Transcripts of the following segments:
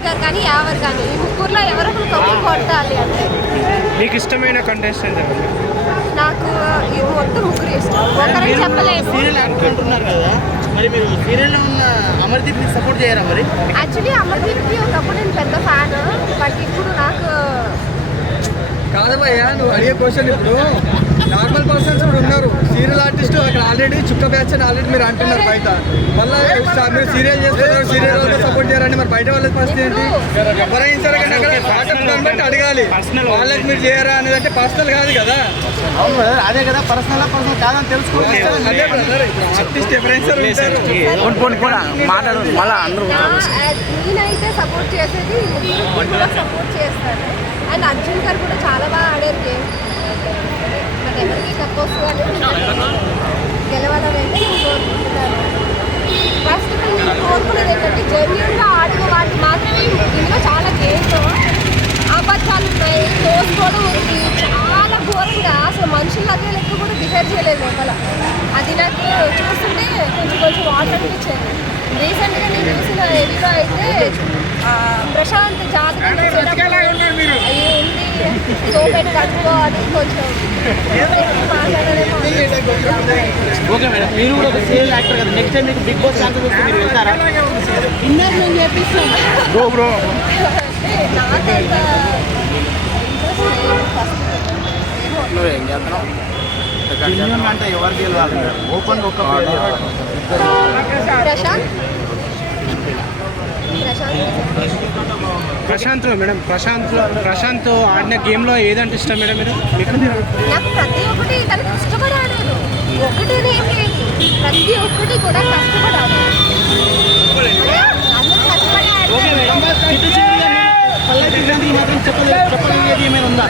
రాధికర్ కానీ యావర్ కానీ ఈ ముగ్గురులో ఎవరో కప్పు కొట్టాలి అంటే. మీకు ఇష్టమైన కంటెస్టెంట్ ఎవరు? నాకు ఇది మొత్తం ముగ్గురు ఇష్టం, ఒకరని చెప్పలేదు. సీరియల్ యాక్టర్ అంటున్నారు కదా, మరి మీరు సీరియల్లో ఉన్న అమర్దీప్ని సపోర్ట్ చేయరా? మరి యాక్చువల్లీ అమర్దీప్కి ఒకప్పుడు నేను పెద్ద ఫ్యాన్, బట్ ఇప్పుడు నాకు కాదమ్మయ్యా నువ్వు అడిగే క్వశ్చన్. ఇప్పుడు నార్మల్ పర్సన్స్ కూడా ఉన్నారు, సీరియల్ ఆర్టిస్ట్ అక్కడ ఆల్రెడీ చుక్క బ్యాచ్ అని ఆల్రెడీ మీరు అంటున్నారు బయట. మళ్ళీ మీరు సీరియల్ చేస్తున్నారు, సీరియల్ వాళ్ళతో సపోర్ట్ చేయాలంటే మరి బయట వాళ్ళ పరిస్థితి ఏంటి? ఎవరైనా సరే కానీ అక్కడ పాటలు బట్టి అడగాలి, వాళ్ళకి మీరు చేయరా అనేది అంటే పర్సనల్ కాదు కదా. అవును బ్రదర్, అదే కదా పర్సనల్ కాదని తెలుసుకోవాలి. అదే బ్రదర్, ఆర్టిస్ట్ ఎవరైనా సరే ఉంటారు. నేనైతే సపోర్ట్ చేసేది కూడా సపోర్ట్ చేస్తాను. అండ్ అర్జున్ గారు కూడా చాలా బాగా ఆడారు గేమ్, బట్ ఎవరికి తక్కువ వస్తుంది గెలవాలని అయితే నేను కోరుకుంటున్నాను. ఫస్ట్ ఆఫ్ ఆల్ నేను కోరుకునేది ఏంటంటే జెన్యున్గా ఆడిన వాటి మాత్రమే. ఇందులో చాలా గేమ్స్ అబద్ధాలు ఉన్నాయి, తోసుకోవడం ఉంది, చాలా ఘోరంగా అసలు మనుషులకే లెక్క కూడా బిహేవ్ చేయలేదు లోపల. అది నాకు చూస్తుంటే కొంచెం వాటర్ అనిపించేది. రీసెంట్గా నేను చూసిన ఏరియాలో అయితే ప్రశాంత్ జాతకం సోపెట్ కట్టుకోవాలి కొంచెం ఓకే మేడం, మీరు కూడా ఒక సీరియల్ యాక్టర్ కదా, నెక్స్ట్ టైం మీకు బిగ్ బాస్ ఛాన్సెస్ వస్తే మీరు వెళ్తారా? ఇన్నర్ నేను చేపిస్తాను. నాకైతే నువ్వేం చేస్తున్నావు అంటే ఎవరు గెలవాలి? ఓపెన్ ఒక ప్రశాంత్లో మేడం, ప్రశాంత్ ఆడిన గేమ్లో ఏదంటే ఇష్టం మేడం మీరు? నాకు ప్రతి ఒక్కటి తనకు కష్టపడి ఆడాను, ఒకటేనే ఏం లేదు, ప్రతి ఒక్కటి కూడా కష్టపడి ఆడాను. అందరూ కష్టపడి ఆడారు. చెప్పగలిగేది ఏమైనా ఉందా?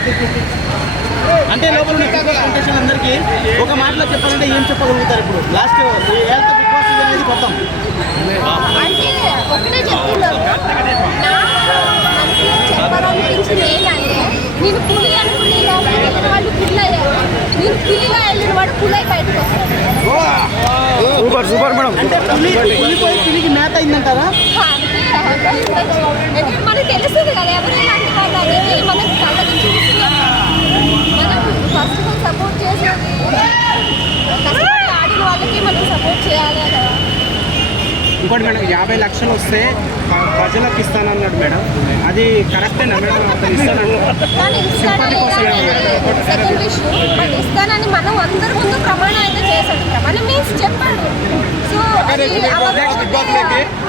అంటే లోపల ఉన్న కంటెస్టెంట్ అందరికీ ఒక మాటలో చెప్పాలంటే ఏం చెప్పగలుగుతారు? ఇప్పుడు లాస్ట్ బిగ్ బాస్ అనేది మొత్తం అంటే ఒకటే చెప్తున్నాను, నాకు చెప్పాలనిపించింది ఏంటంటే నేను పులి అనుకునే లోపలికి వెళ్ళిన వాళ్ళు పుల్ అయ్యారు, నేను పులిగా వెళ్ళిన వాడు పులై బయటకు వస్తాను. Super madam. అంటే పులికి మేత అయిందంటారా? ఎందుకంటే మనకు తెలుస్తుంది కదా ఎవరైనా అంటున్నారు అనేది, మనకు కళ్ళకి చూస్తున్నాం. మనం ఫస్ట్ ఆఫ్ ఆల్ సపోర్ట్ చేసేది కష్టపడి ఆడిన వాళ్ళకి మనం సపోర్ట్ చేయాలి కదా. ఇంకోటి మేడం, 50 లక్షలు వస్తే ప్రజలకు ఇస్తానన్నాడు మేడం, అది కరెక్టేనా మేడం? కానీ ఇస్తానని సెకండ్ ఇష్యూ, బట్ ఇస్తానని మనం అందరి ముందు ప్రమాణం అయితే చేశాడు. ప్రమాణం మీన్స్ చెప్పాడు. సో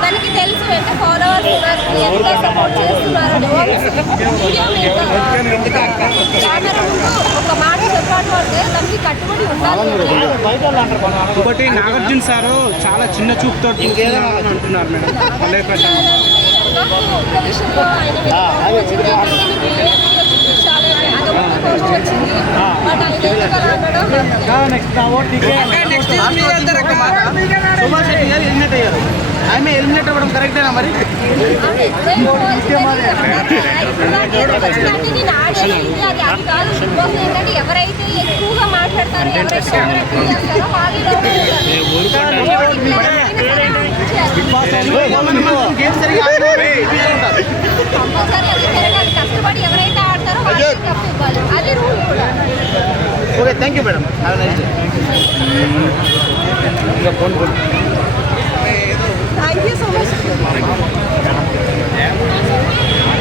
దానికి తెలుసు ఎంత ఫాలోవర్స్ ఉన్నారు, ఎంత సపోర్ట్ చేస్తున్నారు. కెమెరా ముందు ఒక మాట చెప్పాడు అంటే దానికి కట్టుబడి ఉండాలి. ఇంకోటి నాగార్జున సారు చాలా చిన్న చూపుతో అంటున్నారు మేడం. ఒక్క విషయంలో ఆయన వచ్చింది, బట్ ఆయన సుభాష్ రెడ్డి గారు ఎలిమినేట్ అయ్యారు, ఆమె ఎలిమినేట్ అవ్వడం కరెక్టేనా? మరి ఎవరైతే ఎక్కువగా మాట్లాడతారో, ఎవరైతే కష్టపడి ఎవరైతే ఆడతారో వాళ్ళకి కప్పు ఇవ్వాలి, అది రూల్ కూడా. Okay, thank you madam, have a nice day. Thank you so much.